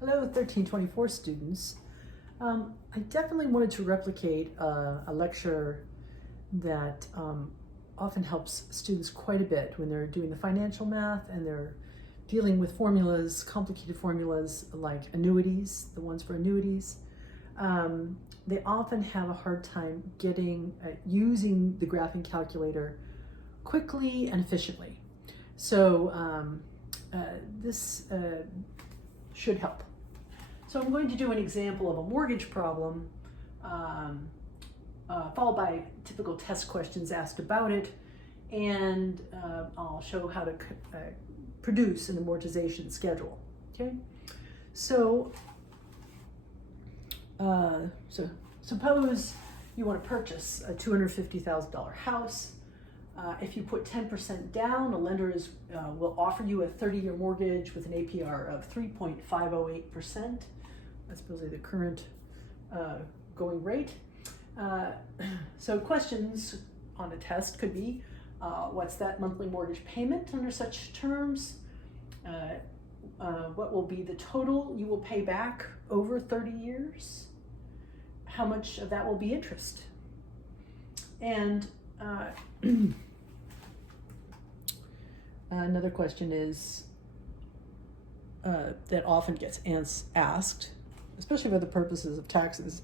Hello, 1324 students. I definitely wanted to replicate a lecture that often helps students quite a bit when they're doing the financial math and they're dealing with formulas, complicated formulas like annuities, the ones for annuities. They often have a hard time using the graphing calculator quickly and efficiently. So this should help. So I'm going to do an example of a mortgage problem, followed by typical test questions asked about it, and I'll show how to produce an amortization schedule. Okay, so suppose you want to purchase a $250,000 house. If you put 10% down, a lender will offer you a 30-year mortgage with an APR of 3.508%. That's supposedly the current going rate. So questions on a test could be, what's that monthly mortgage payment under such terms? What will be the total you will pay back over 30 years? How much of that will be interest? And another question is that often gets asked, especially for the purposes of taxes.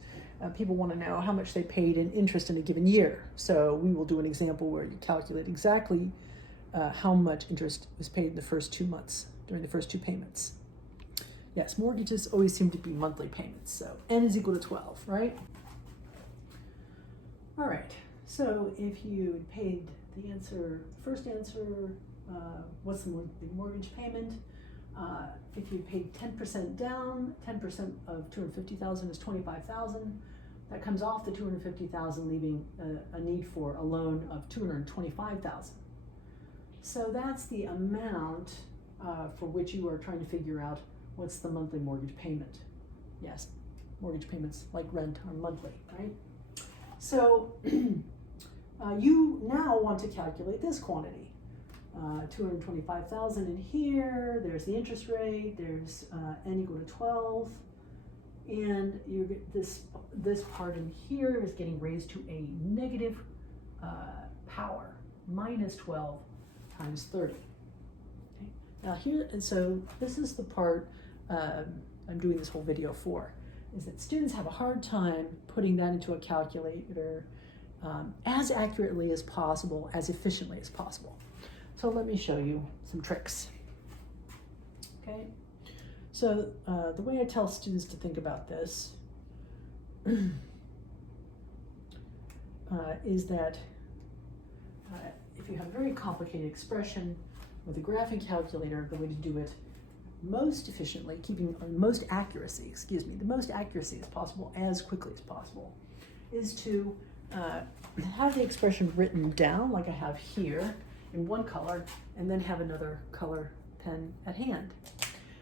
People want to know how much they paid in interest in a given year. So we will do an example where you calculate exactly how much interest was paid in the first 2 months during the first 2 payments. Yes, mortgages always seem to be monthly payments. So n is equal to 12, right? All right. So if you paid the first answer, what's the mortgage payment? If you paid 10% down, 10% of 250,000 is 25,000. That comes off the 250,000, leaving a need for a loan of 225,000. So that's the amount for which you are trying to figure out what's the monthly mortgage payment. Yes, mortgage payments like rent are monthly, right? So you now want to calculate this quantity. 225,000 in here, there's the interest rate, there's n equal to 12, and you get this part in here is getting raised to a negative power, minus 12 times 30. Okay. Now here, and so this is the part I'm doing this whole video for, is that students have a hard time putting that into a calculator as accurately as possible, as efficiently as possible. So let me show you some tricks. Okay, so the way I tell students to think about this is that if you have a very complicated expression with a graphing calculator, the way to do it most efficiently, the most accuracy as possible, as quickly as possible, is to have the expression written down like I have here in one color, and then have another color pen at hand.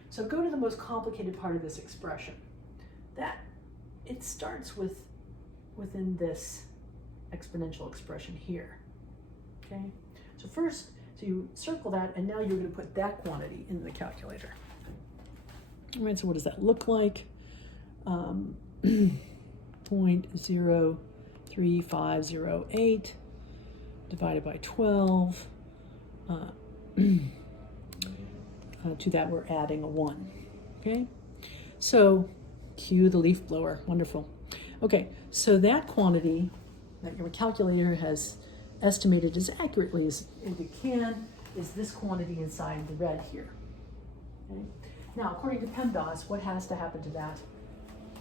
So go to the most complicated part of this expression. That it starts within this exponential expression here. Okay. So first, so you circle that, and now you're going to put that quantity in the calculator. All right. So what does that look like? 0.03508 divided by 12. To that we're adding a 1. Okay, so cue the leaf blower. Wonderful. Okay, so that quantity that your calculator has estimated as accurately as it can is this quantity inside the red here. Okay, now according to PEMDAS, what has to happen to that?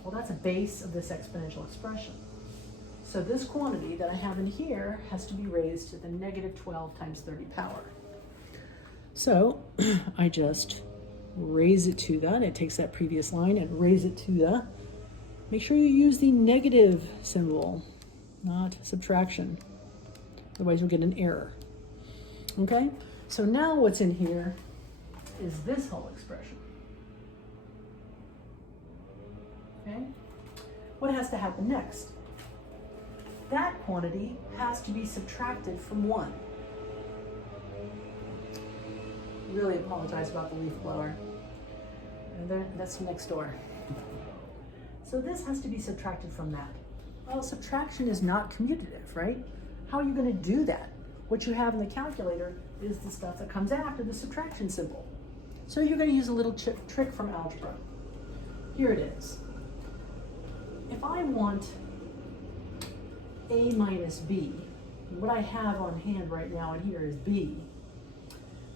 Well, that's a base of this exponential expression. So this quantity that I have in here has to be raised to the negative 12 times 30 power. So I just raise it to that. It takes that previous line and raise it to the. Make sure you use the negative symbol, not subtraction. Otherwise you'll get an error. Okay? So now what's in here is this whole expression. Okay? What has to happen next? That quantity has to be subtracted from 1. Really apologize about the leaf blower. That's next door. So this has to be subtracted from that. Well, subtraction is not commutative, right? How are you going to do that? What you have in the calculator is the stuff that comes after the subtraction symbol. So you're going to use a little trick from algebra. Here it is. If I want a minus b, what I have on hand right now in here is b,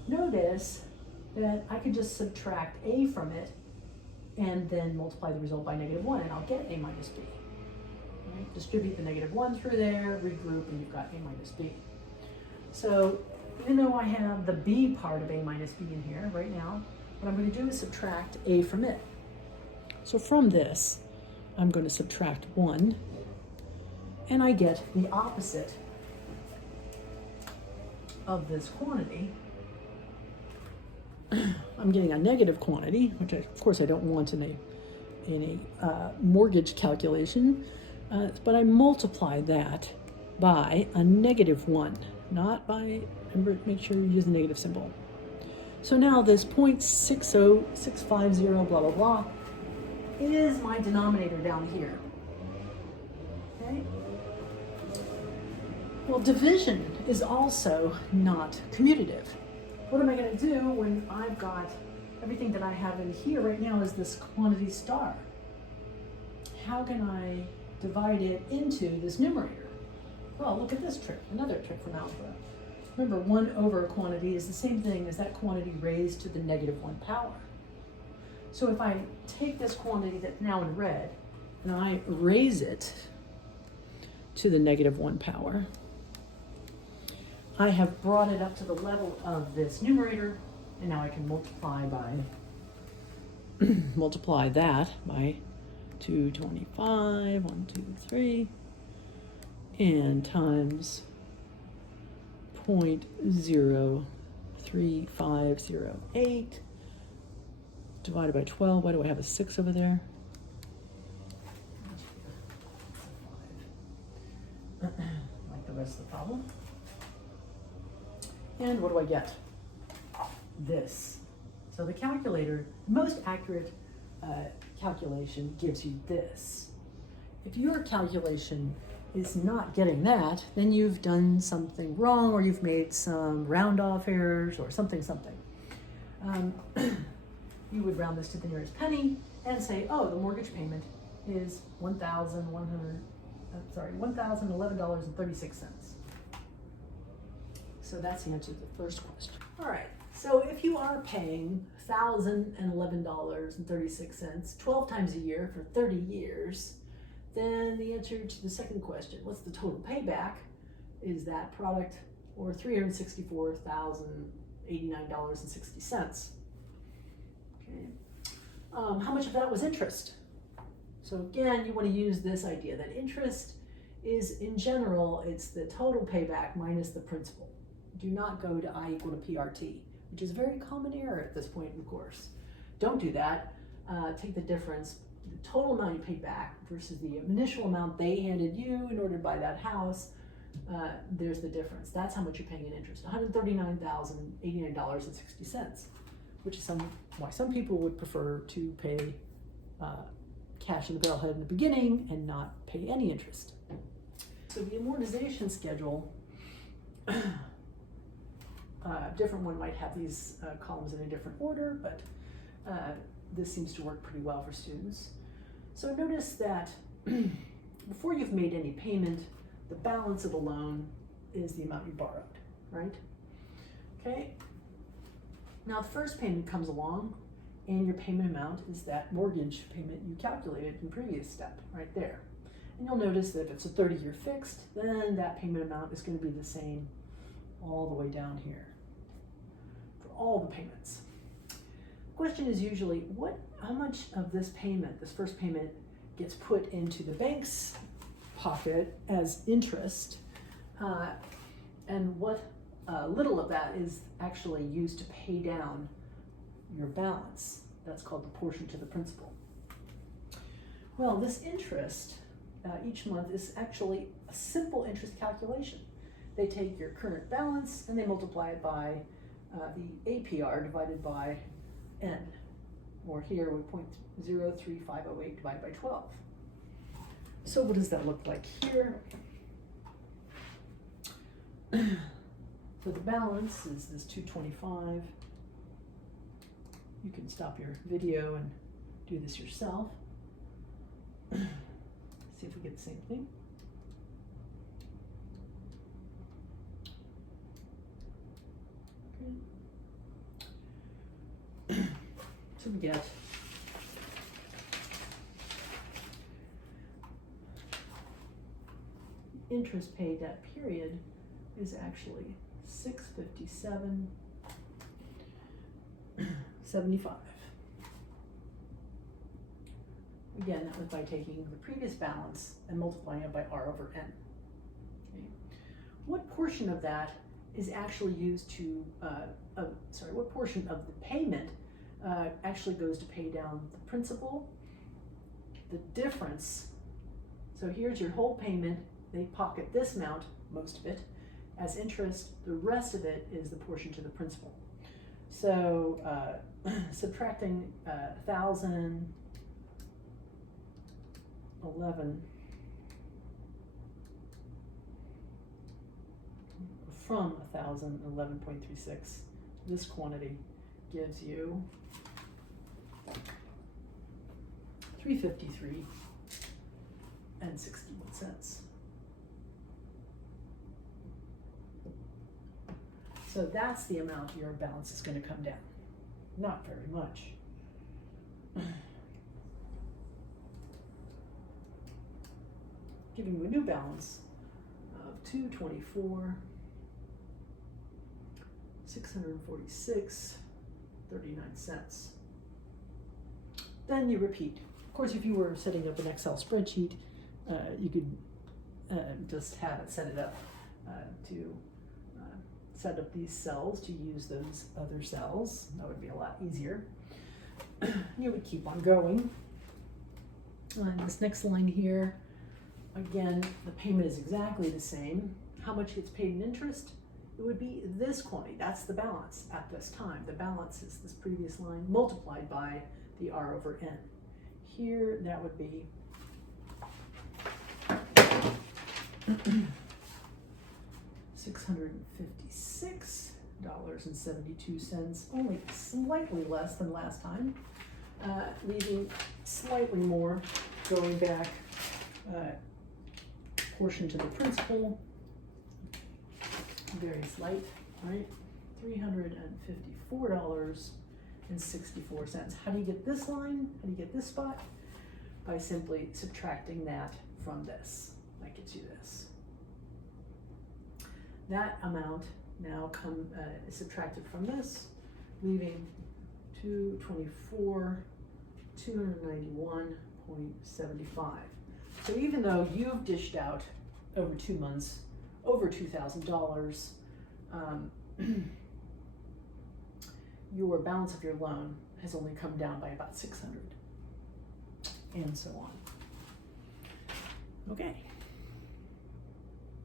notice that I could just subtract a from it and then multiply the result by -1, and I'll get a minus b. Right? Distribute the -1 through there, regroup, and you've got a minus b. So even though I have the b part of a minus b in here right now, what I'm going to do is subtract a from it. So from this, I'm going to subtract 1, and I get the opposite of this quantity. I'm getting a negative quantity, which of course I don't want in a mortgage calculation, but I multiply that by a -1, not by, remember, make sure you use the negative symbol. So now this 0.60650 blah blah blah is my denominator down here. Okay? Well, division is also not commutative. What am I going to do when I've got everything that I have in here right now is this quantity star? How can I divide it into this numerator? Well, look at this trick, another trick from algebra. Remember, 1 over a quantity is the same thing as that quantity raised to the -1 power. So if I take this quantity that's now in red and I raise it to the -1 power, I have brought it up to the level of this numerator, and now I can multiply that by 225, 1, 2, 3, and times 0.03508 divided by 12. Why do I have a 6 over there? Like the rest of the problem. And what do I get? This. So the calculator, most accurate calculation gives you this. If your calculation is not getting that, then you've done something wrong, or you've made some round off errors or something. You would round this to the nearest penny and say, oh, the mortgage payment is $1,011.36. So that's the answer to the first question. All right, so if you are paying $1,011.36 12 times a year for 30 years, then the answer to the second question, what's the total payback, is that product, or $364,089.60. Okay. How much of that was interest? So again, you want to use this idea that interest is, in general, it's the total payback minus the principal. Do not go to I equal to PRT, which is a very common error at this point in the course. Don't do that. Take the difference, the total amount you paid back versus the initial amount they handed you in order to buy that house. There's the difference. That's how much you're paying in interest, $139,089.60, which is why some people would prefer to pay cash in the barrelhead in the beginning and not pay any interest. So the amortization schedule, different one might have these columns in a different order, but this seems to work pretty well for students. So notice that before you've made any payment, the balance of the loan is the amount you borrowed, right? Okay. Now the first payment comes along, and your payment amount is that mortgage payment you calculated in the previous step, right there. And you'll notice that if it's a 30-year fixed, then that payment amount is going to be the same all the way down here for all the payments. The question is usually, how much of this payment, this first payment, gets put into the bank's pocket as interest, and what little of that is actually used to pay down your balance. That's called the portion to the principal. Well, this interest each month is actually a simple interest calculation. They take your current balance and they multiply it by the APR divided by N, or more here with 0.03508 divided by 12. So what does that look like here? So the balance is this 225. You can stop your video and do this yourself. See if we get the same thing. Okay. So we get interest paid that period is actually $657.75. Again, that was by taking the previous balance and multiplying it by R over N. Okay. What portion of that is actually used to, what portion of the payment actually goes to pay down the principal? The difference, so here's your whole payment. They pocket this amount, most of it, as interest. The rest of it is the portion to the principal. So subtracting 1,011 from 1,011.36, this quantity gives you 353.61. So that's the amount your balance is going to come down. Not very much. Giving you a new balance of 224,646.39. Then you repeat. Of course, if you were setting up an Excel spreadsheet, you could just have it set it up to set up these cells to use those other cells. That would be a lot easier. You would keep on going. And this next line here, again, the payment is exactly the same. How much gets paid in interest? It would be this quantity. That's the balance at this time. The balance is this previous line multiplied by the R over N. Here, that would be $656.72, only slightly less than last time, leaving slightly more going back portion to the principal, very slight, right? $354.64. How do you get this line? How do you get this spot? By simply subtracting that from this. That gets you this. That amount now is subtracted from this, leaving 291.75. So even though you've dished out over 2 months over $2,000, your balance of your loan has only come down by about $600, and so on. Okay.